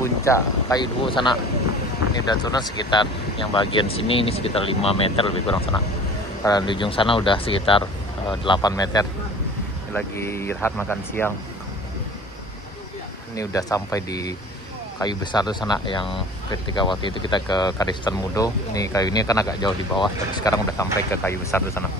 puncak Kayu Duo sana. Ini udah turun sekitar yang bagian sini ini sekitar 5 meter lebih kurang sana. Karena di ujung sana udah sekitar 8 meter. Ini lagi istirahat makan siang. Ini udah sampai di kayu besar tuh sana yang ketika waktu itu kita ke Kalistan Mudo. Ini kayu ini kan agak jauh di bawah, tapi sekarang udah sampai ke kayu besar tuh sana.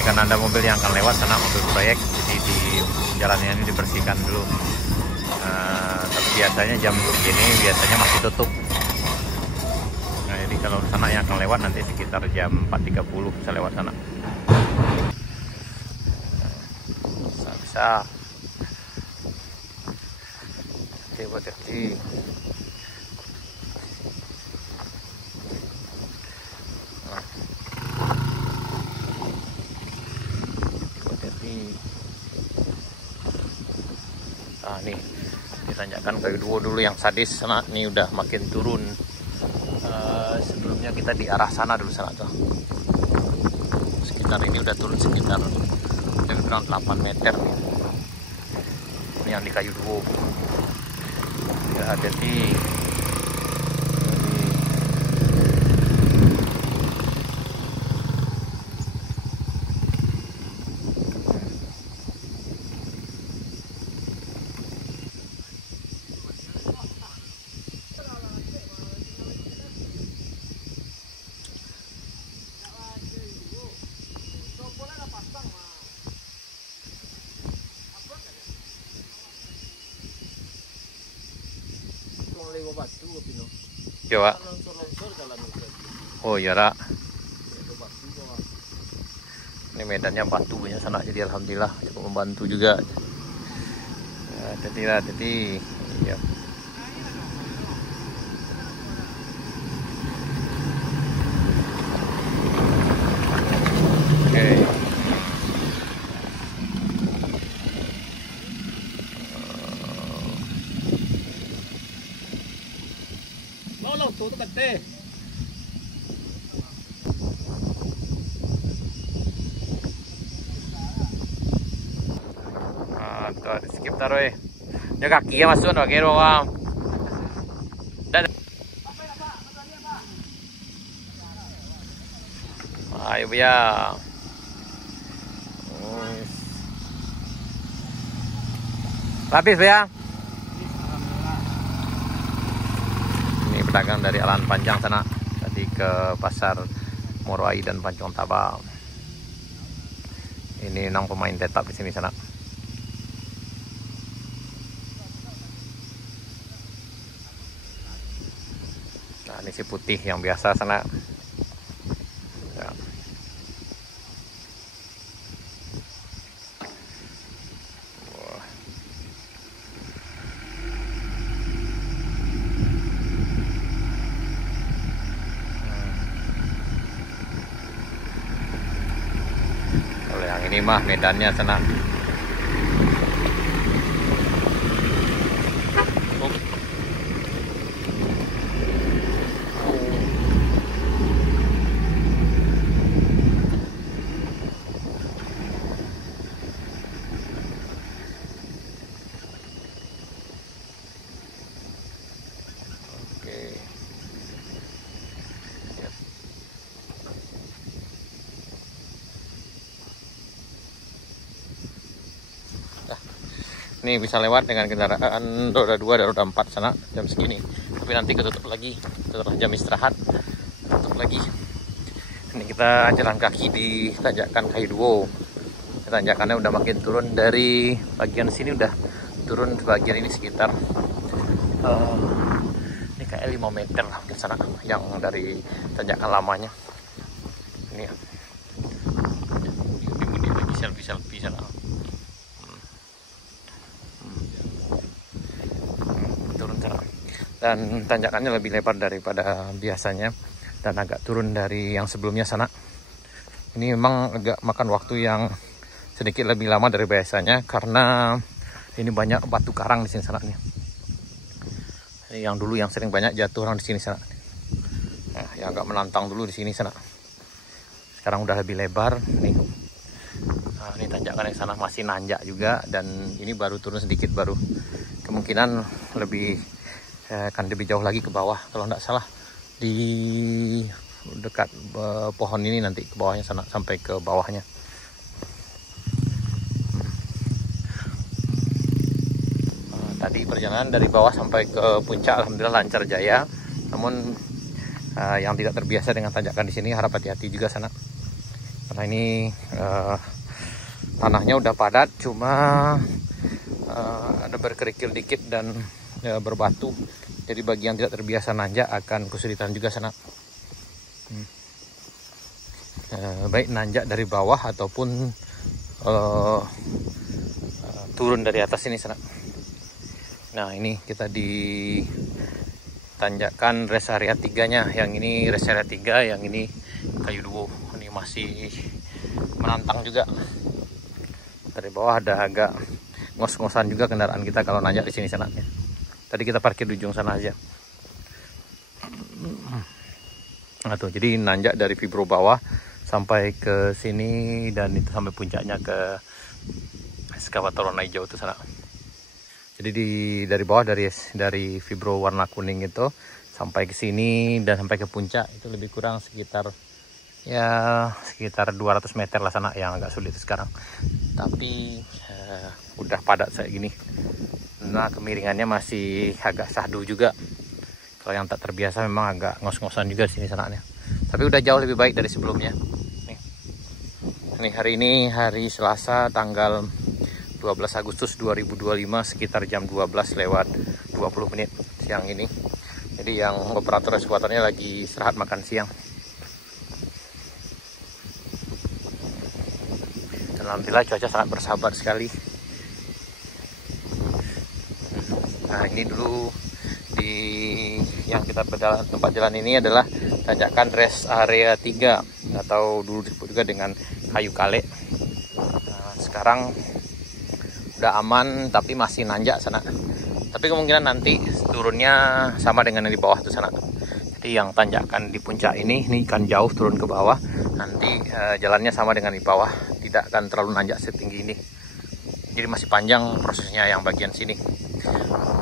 Kan ada mobil yang akan lewat sana, mobil proyek, jadi di jalannya ini dibersihkan dulu. Tapi biasanya jam begini biasanya masih tutup. Nah, jadi kalau sana yang akan lewat nanti sekitar jam 4.30 bisa lewat sana. Bisa. Hati-hati. Nah, nih ditanyakan Kayu Duo dulu yang sadis sana, nih udah makin turun. Sebelumnya kita di arah sana dulu sana tuh. Sekitar ini udah turun sekitar lebih kurang 8 meter nih. Ini yang di Kayu Duo. Ya, hati-hati. Jawa. Oh iya, Ra. Ini medannya batunya sana, jadi alhamdulillah cukup membantu juga. Hati-hati. Ya. Oke. Lo tuh kete. Tuh di skip taruh ya. Ya kaki ya masuk pakai doang. Dan ayo ya. Habis ya. Ini pedagang dari Alan Panjang sana, tadi ke pasar Moroai dan Pancong Taba. Ini nang pemain tetap di sini sana. Nah, ini si putih yang biasa sana. Ya. Wah. Kalau yang ini mah medannya sana. Ini bisa lewat dengan kendaraan roda 2 dan roda 4 sana jam segini. Tapi nanti ketutup lagi setelah jam istirahat. Tutup lagi. Ini kita jalan kaki di tanjakan Kayu Duo. Tanjakannya udah makin turun dari bagian sini, udah turun bagian ini sekitar ini kayak 5 meter lah ke sana yang dari tanjakan lamanya. Ini ya. Ini lagi selfie sana. Dan tanjakannya lebih lebar daripada biasanya dan agak turun dari yang sebelumnya sana. Ini memang agak makan waktu yang sedikit lebih lama dari biasanya karena ini banyak batu karang di sini sana nih. Ini yang dulu yang sering banyak jatuh orang di sini sana. Nah, yang agak menantang dulu di sini sana. Sekarang udah lebih lebar nih. Nah, ini tanjakan yang sana masih nanjak juga dan ini baru turun sedikit, baru kemungkinan lebih akan lebih jauh lagi ke bawah kalau tidak salah, di dekat pohon ini nanti ke bawahnya sana, sampai ke bawahnya. Tadi perjalanan dari bawah sampai ke puncak alhamdulillah lancar jaya, namun yang tidak terbiasa dengan tanjakan di sini harap hati-hati juga sana karena ini tanahnya udah padat, cuma ada berkerikil dikit dan berbatu, jadi bagi yang tidak terbiasa nanjak akan kesulitan juga sana. Baik nanjak dari bawah ataupun turun dari atas ini sana. Nah, ini kita di tanjakan rest area 3-nya, yang ini rest area 3, yang ini Kayu Duo. Ini masih menantang juga. Dari bawah ada agak ngos-ngosan juga kendaraan kita kalau nanjak di sini sana. Tadi kita parkir di ujung sana aja. Nah tuh, jadi nanjak dari fibro bawah sampai ke sini dan itu sampai puncaknya ke eskavator warna hijau itu sana. Jadi dari bawah dari fibro warna kuning itu sampai ke sini dan sampai ke puncak itu lebih kurang sekitar 200 meter lah sana, yang agak sulit sekarang. Tapi udah padat kayak gini. Nah, kemiringannya masih agak sahdu juga. Kalau yang tak terbiasa memang agak ngos-ngosan juga sini sananya. Tapi udah jauh lebih baik dari sebelumnya. Nih hari ini hari Selasa tanggal 12 Agustus 2025 sekitar jam 12 lewat 20 menit siang ini. Jadi yang operator eskavatornya lagi istirahat makan siang. alhamdulillah cuaca sangat bersahabat sekali. Nah ini dulu di yang kita berjalan, tempat jalan ini adalah tanjakan rest area 3 atau dulu disebut juga dengan kayu kale. Nah, sekarang udah aman tapi masih nanjak sana. Tapi kemungkinan nanti turunnya sama dengan yang di bawah tuh sana. Jadi yang tanjakan di puncak ini kan jauh turun ke bawah. Nanti jalannya sama dengan di bawah, tidak akan terlalu nanjak setinggi ini. Jadi masih panjang prosesnya yang bagian sini.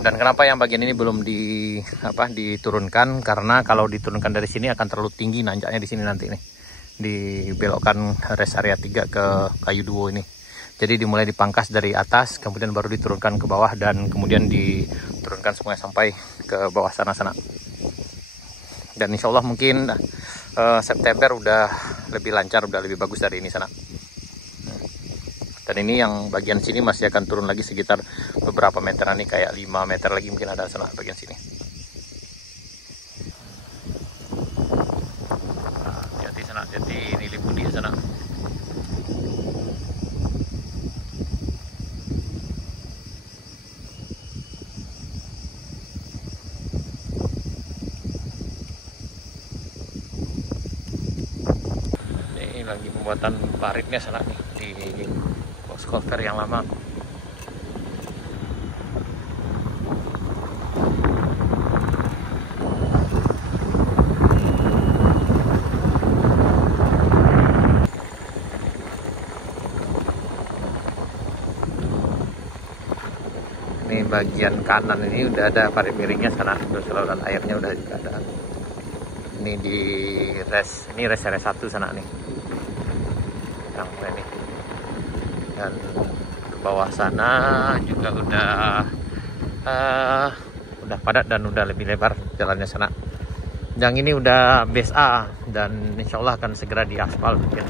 Dan kenapa yang bagian ini belum diturunkan? Karena kalau diturunkan dari sini akan terlalu tinggi nanjaknya di sini nanti nih. Dibelokkan rest area 3 ke kayu duo ini. Jadi dimulai dipangkas dari atas, kemudian baru diturunkan ke bawah dan kemudian diturunkan semuanya sampai ke bawah sana-sana. Dan insya Allah mungkin September udah lebih lancar, udah lebih bagus dari ini sana. Dan ini yang bagian sini masih akan turun lagi sekitar beberapa meteran nih, kayak 5 meter lagi mungkin ada sana bagian sini. Hati sana, hati ini Lipudi sana. Ini lagi pembuatan paritnya sana nih di box culvert yang lama. Ini bagian kanan ini udah ada parit miringnya sana, saluran airnya udah juga ada. Ini di rest area 1 sana nih. Yang ini. Dan ke bawah sana juga udah padat dan udah lebih lebar jalannya sana. Yang ini udah base A dan insya Allah akan segera diaspal mungkin